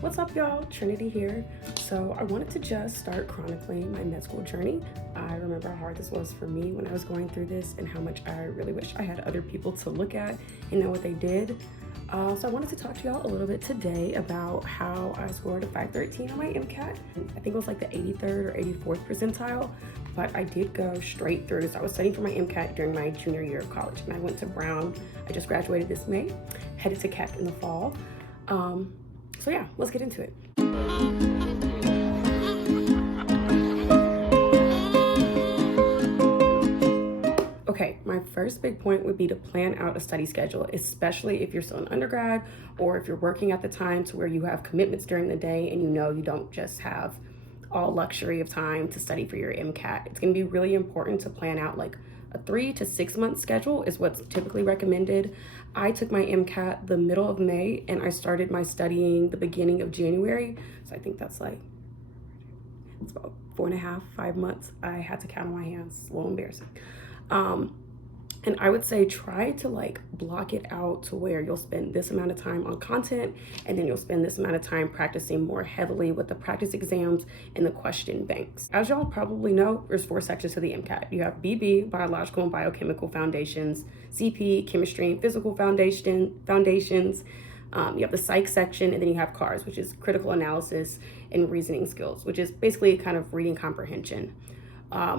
What's up, y'all? Trinity here. So I wanted to just start chronicling my med school journey. I remember how hard this was for me when I was going through this and how much I really wish I had other people to look at and know what they did. So I wanted to talk to y'all a little bit today about how I scored a 513 on my MCAT. I think it was like the 83rd or 84th percentile, but I did go straight through. So I was studying for my MCAT during my junior year of college, and I went to Brown. I just graduated this May, headed to CAT in the fall. So yeah, let's get into it. Okay, my first big point would be to plan out a study schedule, especially if you're still an undergrad or if you're working at the time to where you have commitments during the day and you know you don't just have all luxury of time to study for your MCAT. It's going to be really important to plan out like a 3 to 6 month schedule is what's typically recommended. I took my MCAT the middle of May and I started my studying the beginning of January. So I think that's like, it's about 4.5, 5 months. I had to count on my hands, it's a little embarrassing. And I would say try to like block it out to where you'll spend this amount of time on content and then you'll spend this amount of time practicing more heavily with the practice exams and the question banks. As y'all probably know, there's 4 sections to the MCAT. You have BB, Biological and Biochemical Foundations, CP, Chemistry and Physical Foundations. You have the psych section, and then you have CARS, which is critical analysis and reasoning skills, which is basically kind of reading comprehension.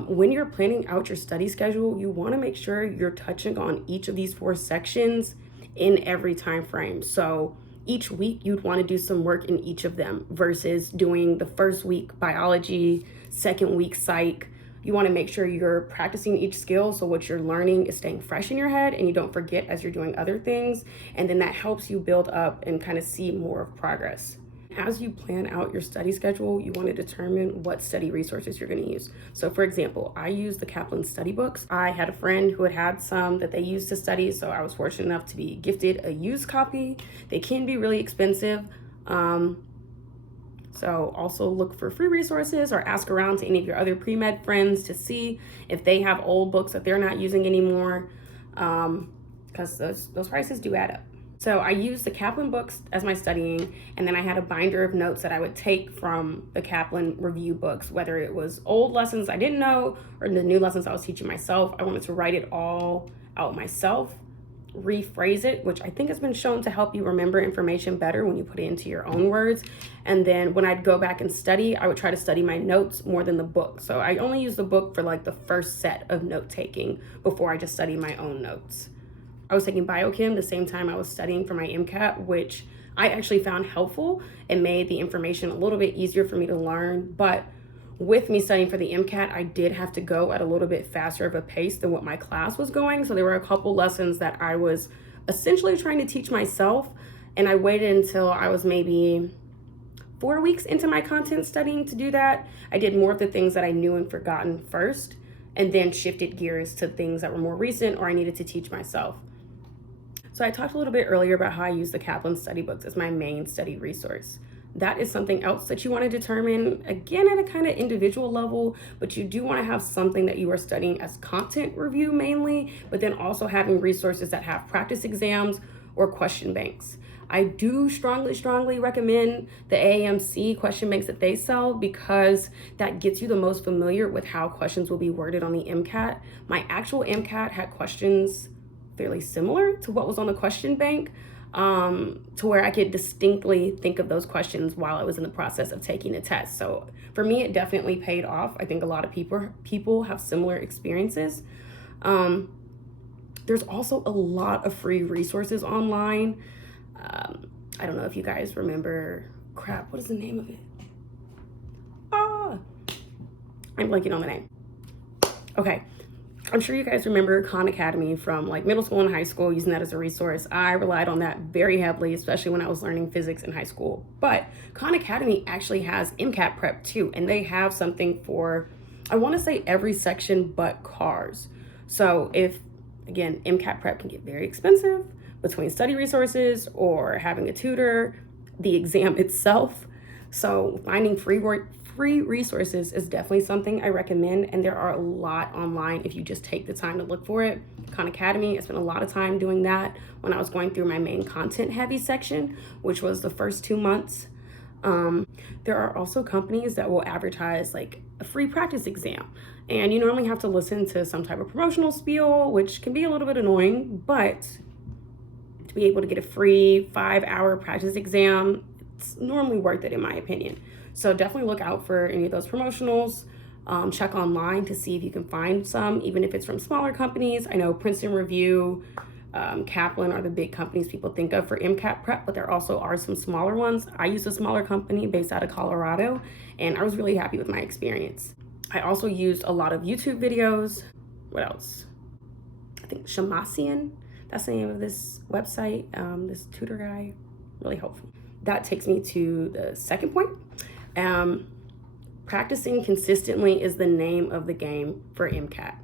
When you're planning out your study schedule, you want to make sure you're touching on each of these 4 sections in every time frame. So each week you'd want to do some work in each of them versus doing the first week biology, second week psych. You want to make sure you're practicing each skill so what you're learning is staying fresh in your head and you don't forget as you're doing other things. And then that helps you build up and kind of see more of progress. As you plan out your study schedule, you want to determine what study resources you're going to use. So for example, I use the Kaplan study books. I had a friend who had some that they used to study, so I was fortunate enough to be gifted a used copy. They can be really expensive. So also look for free resources or ask around to any of your other pre-med friends to see if they have old books that they're not using anymore, because those prices do add up. So I used the Kaplan books as my studying, and then I had a binder of notes that I would take from the Kaplan review books, whether it was old lessons I didn't know or the new lessons I was teaching myself. I wanted to write it all out myself, rephrase it, which I think has been shown to help you remember information better when you put it into your own words. And then when I'd go back and study, I would try to study my notes more than the book. So I only use the book for like the first set of note taking before I just study my own notes. I was taking biochem the same time I was studying for my MCAT, which I actually found helpful and made the information a little bit easier for me to learn. But with me studying for the MCAT, I did have to go at a little bit faster of a pace than what my class was going. So there were a couple lessons that I was essentially trying to teach myself. And I waited until I was maybe 4 weeks into my content studying to do that. I did more of the things that I knew and forgotten first, and then shifted gears to things that were more recent or I needed to teach myself. So I talked a little bit earlier about how I use the Kaplan study books as my main study resource. That is something else that you want to determine, again, at a kind of individual level, but you do want to have something that you are studying as content review mainly, but then also having resources that have practice exams or question banks. I do strongly recommend the AAMC question banks that they sell because that gets you the most familiar with how questions will be worded on the MCAT. My actual MCAT had questions fairly similar to what was on the question bank, to where I could distinctly think of those questions while I was in the process of taking the test. So for me, it definitely paid off. I think a lot of people have similar experiences. There's also a lot of free resources online. I don't know if you guys remember, what is the name of it? I'm blanking on the name. Okay. I'm sure you guys remember Khan Academy from like middle school and high school, using that as a resource. I relied on that very heavily, especially when I was learning physics in high school. But Khan Academy actually has MCAT prep too, and they have something for, I want to say every section but CARS. So if, again, MCAT prep can get very expensive between study resources or having a tutor, the exam itself. So finding free resources is definitely something I recommend, and there are a lot online if you just take the time to look for it. Khan Academy, I spent a lot of time doing that when I was going through my main content heavy section, which was the first 2 months. There are also companies that will advertise like a free practice exam, and you normally have to listen to some type of promotional spiel, which can be a little bit annoying, but to be able to get a free 5-hour practice exam, it's normally worth it in my opinion. So definitely look out for any of those promotionals. Check online to see if you can find some, even if it's from smaller companies. I know Princeton Review, Kaplan are the big companies people think of for MCAT prep, but there also are some smaller ones. I used a smaller company based out of Colorado, and I was really happy with my experience. I also used a lot of YouTube videos. What else? I think Shamasian, that's the name of this website, this tutor guy, really helpful. That takes me to the second point. Practicing consistently is the name of the game for MCAT.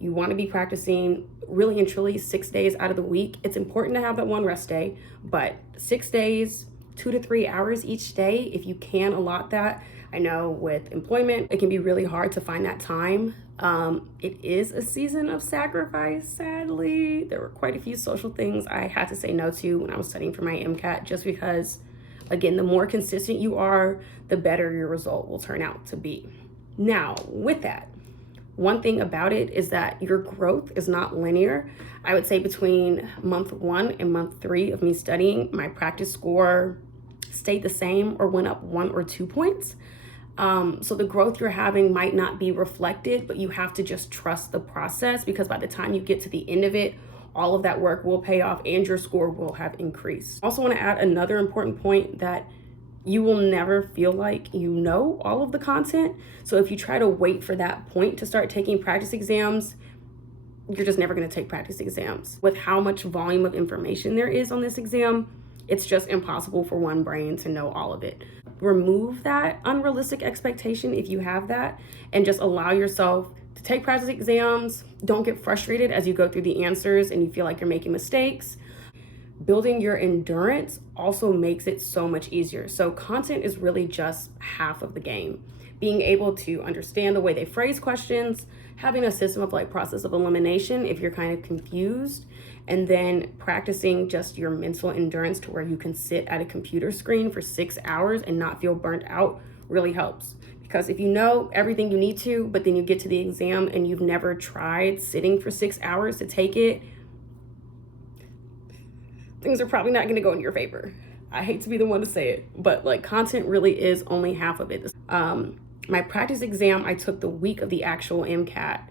You want to be practicing really and truly 6 days out of the week. It's important to have that one rest day, but 6 days, 2 to 3 hours each day, if you can allot that. I know with employment, it can be really hard to find that time. It is a season of sacrifice, sadly. There were quite a few social things I had to say no to when I was studying for my MCAT, just because, again, the more consistent you are, the better your result will turn out to be. Now, with that, one thing about it is that your growth is not linear. I would say between month 1 and month 3 of me studying, my practice score stayed the same or went up 1 or 2 points. So the growth you're having might not be reflected, but you have to just trust the process, because by the time you get to the end of it, all of that work will pay off and your score will have increased. Also want to add another important point, that you will never feel like you know all of the content. So if you try to wait for that point to start taking practice exams, you're just never going to take practice exams. With how much volume of information there is on this exam, it's just impossible for one brain to know all of it. Remove that unrealistic expectation if you have that, and just allow yourself to take practice exams. Don't get frustrated as you go through the answers and you feel like you're making mistakes. Building your endurance also makes it so much easier. So content is really just half of the game. Being able to understand the way they phrase questions, having a system of like process of elimination if you're kind of confused, and then practicing just your mental endurance to where you can sit at a computer screen for 6 hours and not feel burnt out really helps. Because if you know everything you need to, but then you get to the exam and you've never tried sitting for 6 hours to take it, things are probably not going to go in your favor. I hate to be the one to say it, but like content really is only half of it. My practice exam I took the week of the actual MCAT,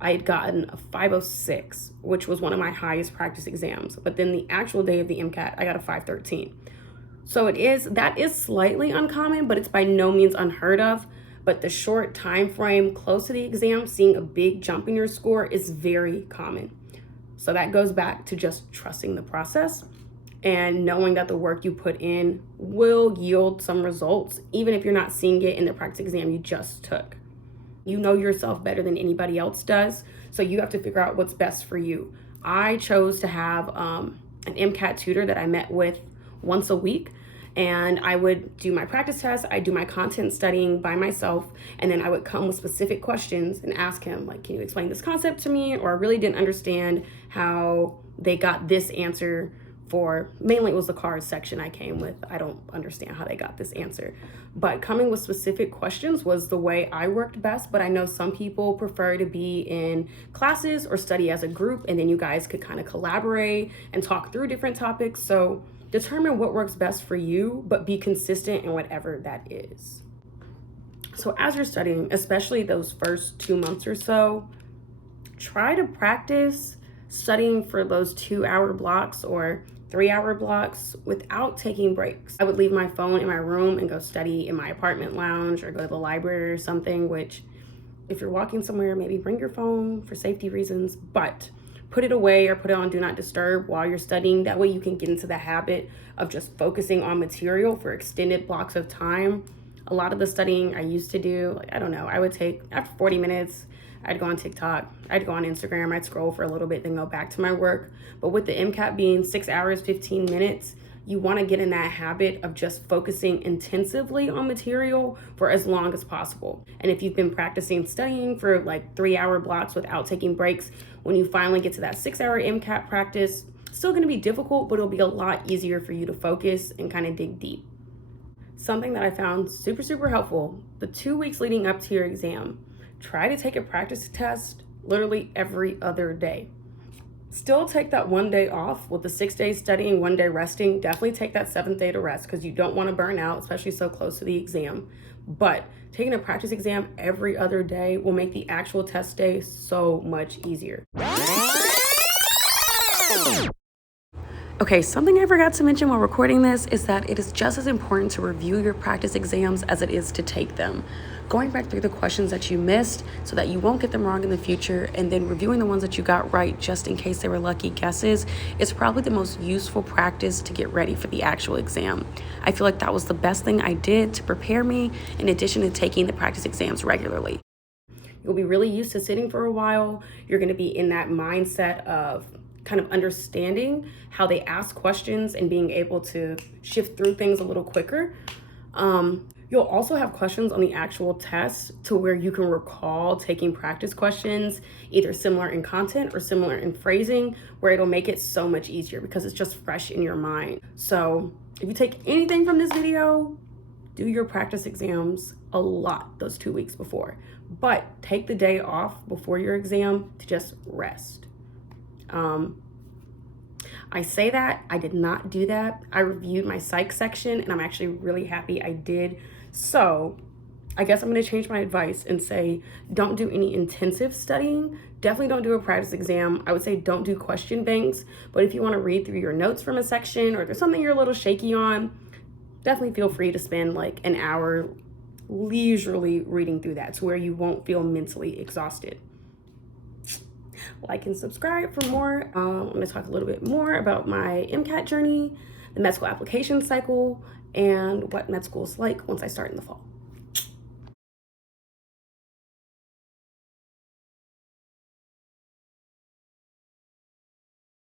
I had gotten a 506, which was one of my highest practice exams. But then the actual day of the MCAT, I got a 513. So that is slightly uncommon, but it's by no means unheard of. But the short time frame close to the exam, seeing a big jump in your score is very common. So that goes back to just trusting the process and knowing that the work you put in will yield some results, even if you're not seeing it in the practice exam you just took. You know yourself better than anybody else does, so you have to figure out what's best for you. I chose to have an MCAT tutor that I met with once a week, and I would do my practice test, I do my content studying by myself, and then I would come with specific questions and ask him, like, can you explain this concept to me? Or I really didn't understand how they got this answer for, mainly it was the cars section I came with. I don't understand how they got this answer. But coming with specific questions was the way I worked best, but I know some people prefer to be in classes or study as a group, and then you guys could kind of collaborate and talk through different topics. So determine what works best for you, but be consistent in whatever that is. So as you're studying, especially those first 2 months or so, try to practice studying for those 2-hour blocks or 3-hour blocks without taking breaks. I would leave my phone in my room and go study in my apartment lounge or go to the library or something, which if you're walking somewhere, maybe bring your phone for safety reasons, but put it away or put it on do not disturb while you're studying. That way you can get into the habit of just focusing on material for extended blocks of time. A lot of the studying I used to do, like, I don't know, I would take, after 40 minutes, I'd go on TikTok, I'd go on Instagram, I'd scroll for a little bit, then go back to my work. But with the MCAT being 6 hours, 15 minutes, you want to get in that habit of just focusing intensively on material for as long as possible. And if you've been practicing studying for like 3-hour blocks without taking breaks, when you finally get to that 6-hour MCAT practice, it's still going to be difficult, but it'll be a lot easier for you to focus and kind of dig deep. Something that I found super helpful, the 2 weeks leading up to your exam, try to take a practice test literally every other day. Still take that 1 day off with the 6 days studying, 1 day resting. Definitely take that 7th day to rest because you don't want to burn out, especially so close to the exam. But taking a practice exam every other day will make the actual test day so much easier. Okay, something I forgot to mention while recording this is that it is just as important to review your practice exams as it is to take them. Going back through the questions that you missed so that you won't get them wrong in the future, and then reviewing the ones that you got right just in case they were lucky guesses, is probably the most useful practice to get ready for the actual exam. I feel like that was the best thing I did to prepare me, in addition to taking the practice exams regularly. You'll be really used to sitting for a while. You're going to be in that mindset of kind of understanding how they ask questions and being able to shift through things a little quicker. You'll also have questions on the actual test to where you can recall taking practice questions, either similar in content or similar in phrasing, where it'll make it so much easier because it's just fresh in your mind. So if you take anything from this video, do your practice exams a lot those 2 weeks before, but take the day off before your exam to just rest. I say that, I did not do that. I reviewed my psych section and I'm actually really happy I did. So I guess I'm gonna change my advice and say, don't do any intensive studying. Definitely don't do a practice exam. I would say don't do question banks, but if you wanna read through your notes from a section or there's something you're a little shaky on, definitely feel free to spend like an hour leisurely reading through that to where you won't feel mentally exhausted. Like and subscribe for more. I'm going to talk a little bit more about my MCAT journey, the med school application cycle, and what med school is like once I start in the fall.